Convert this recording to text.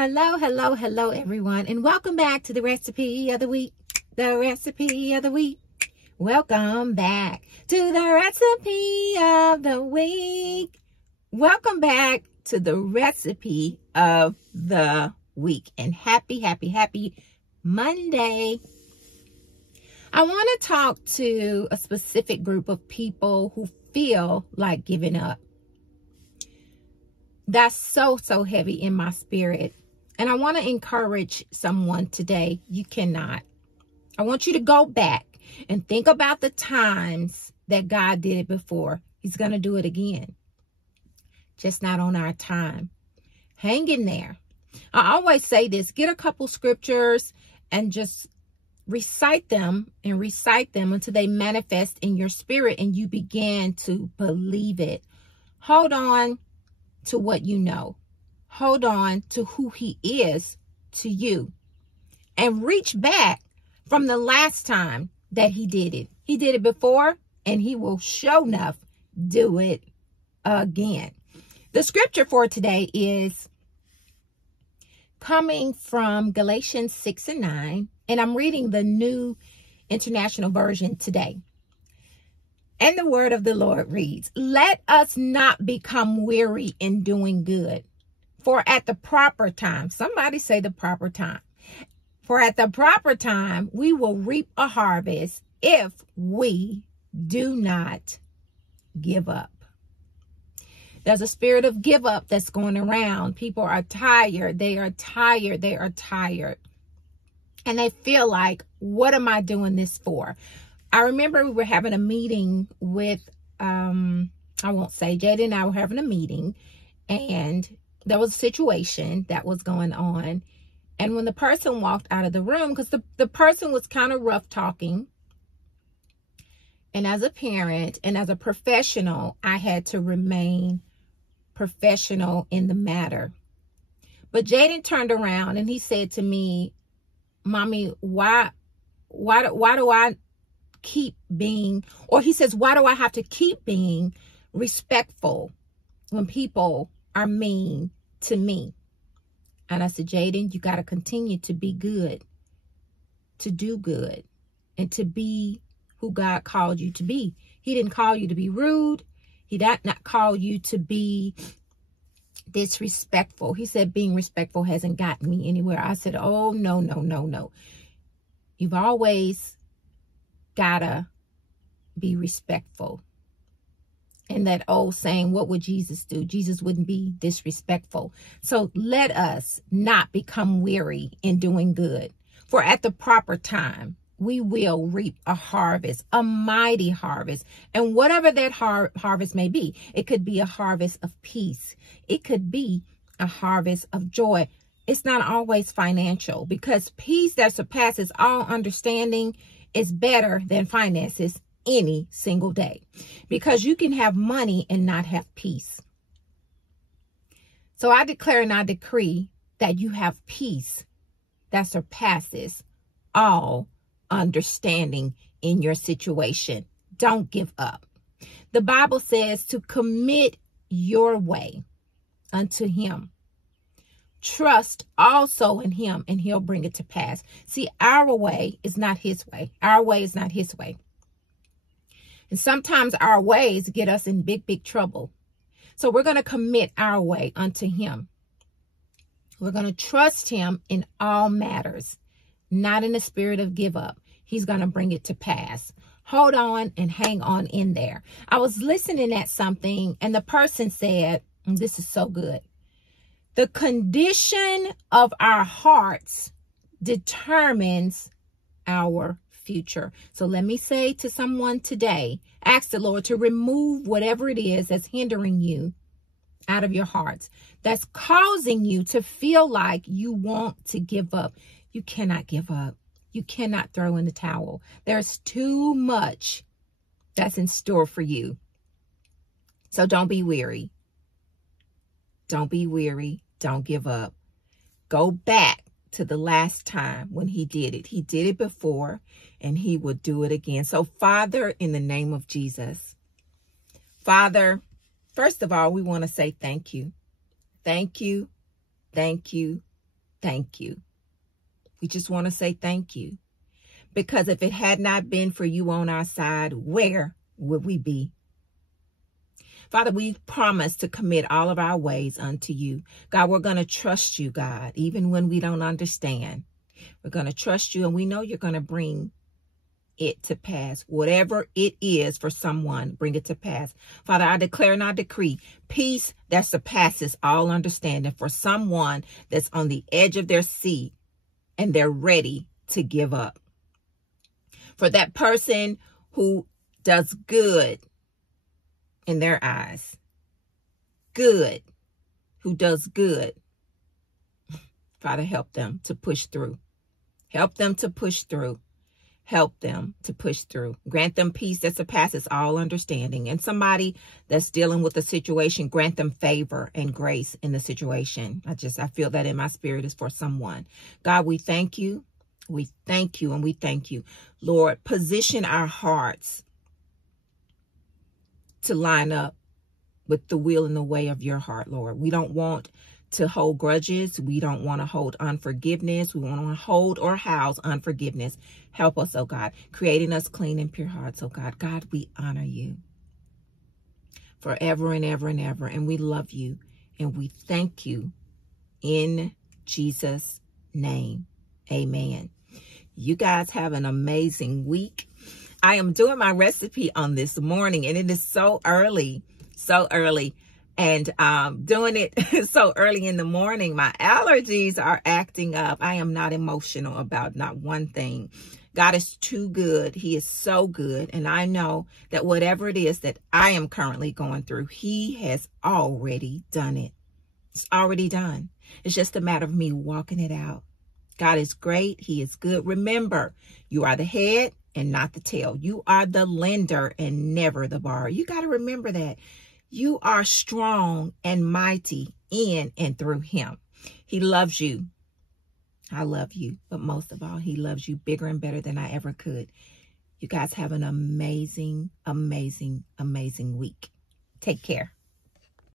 Hello, everyone, and welcome back to the recipe of the week. The recipe of the week. Welcome back to the recipe of the week. Welcome back to the recipe of the week, and happy Monday. I want to talk to a specific group of people who feel like giving up. That's so heavy in my spirit. And I want to encourage someone today. You cannot. I want you to go back and think about the times that God did it before. He's going to do it again. Just not on our time. Hang in there. I always say this. Get a couple scriptures and just recite them until they manifest in your spirit and you begin to believe it. Hold on to what you know. Hold on to who he is to you. And reach back from the last time that he did it. He did it before, and he will sure enough do it again. The scripture for today is coming from Galatians 6:9, and I'm reading the New International Version today. And the word of the Lord reads, "Let us not become weary in doing good. For at the proper time," somebody say the proper time. "For at the proper time, we will reap a harvest if we do not give up." There's a spirit of give up that's going around. People are tired. They are tired. And they feel like, what am I doing this for? I remember we were having a meeting with, I won't say, Jada and I were having a meeting, and there was a situation that was going on. And when the person walked out of the room, because the person was kind of rough talking, and as a parent and as a professional, I had to remain professional in the matter. But Jaden turned around and he said to me, "Mommy, why do I keep being," or he says, "Why do I have to keep being respectful when people are mean to me?" And I said, "Jaden, you got to continue to be good, to do good, and to be who God called you to be. He didn't call you to be rude. He did not call you to be disrespectful." He said, "Being respectful hasn't gotten me anywhere." I said, "Oh, no. You've always gotta be respectful." And that old saying, what would Jesus do? Jesus wouldn't be disrespectful. So let us not become weary in doing good. For at the proper time, we will reap a harvest, a mighty harvest. And whatever that harvest may be, it could be a harvest of peace. It could be a harvest of joy. It's not always financial, because peace that surpasses all understanding is better than finances any single day, because you can have money and not have peace. So I declare and I decree that you have peace that surpasses all understanding in your situation. Don't give up. The Bible says to commit your way unto him. Trust also in him, and he'll bring it to pass. See, our way is not his way. Our way is not his way. And sometimes our ways get us in big trouble. So we're going to commit our way unto him. We're going to trust him in all matters, not in the spirit of give up. He's going to bring it to pass. Hold on and hang on in there. I was listening at something, and the person said, and this is so good, the condition of our hearts determines our future. So let me say to someone today, ask the Lord to remove whatever it is that's hindering you out of your hearts, that's causing you to feel like you want to give up. You cannot give up. You cannot throw in the towel. There's too much that's in store for you. So don't be weary. Don't be weary. Don't give up. Go back to the last time when he did it. He did it before, and he will do it again. So, Father, in the name of Jesus, Father, first of all, we want to say thank you. Thank you. Thank you. thank you. We just want to say thank you. Because if it had not been for you on our side, where would we be? Father, we promise to commit all of our ways unto you. God, we're going to trust you, God, even when we don't understand. We're going to trust you, and we know you're going to bring it to pass. Whatever it is for someone, bring it to pass. Father, I declare and I decree peace that surpasses all understanding for someone that's on the edge of their seat and they're ready to give up. For that person who does good in their eyes, good, who does good, Father, help them to push through. Help them to push through. Help them to push through. Grant them peace that surpasses all understanding. And somebody that's dealing with a situation, grant them favor and grace in the situation. I feel that in my spirit is for someone. God, we thank you. We thank you and we thank you. Lord, position our hearts to line up with the will and the way of your heart, Lord. We don't want to hold grudges. We don't want to hold unforgiveness. We want to hold or house unforgiveness. Help us, oh God, creating us clean and pure hearts, oh God. God, we honor you forever and ever and ever. And we love you and we thank you in Jesus' name. Amen. You guys have an amazing week. I am doing my recipe on this morning and it is so early. And doing it so early in the morning, my allergies are acting up. I am not emotional about not one thing. God is too good. He is so good. And I know that whatever it is that I am currently going through, he has already done it. It's already done. It's just a matter of me walking it out. God is great. He is good. Remember, you are the head and not the tail. You are the lender and never the borrower. You got to remember that. You are strong and mighty in and through him. He loves you. I love you. But most of all, he loves you bigger and better than I ever could. You guys have an amazing, amazing, amazing week. Take care.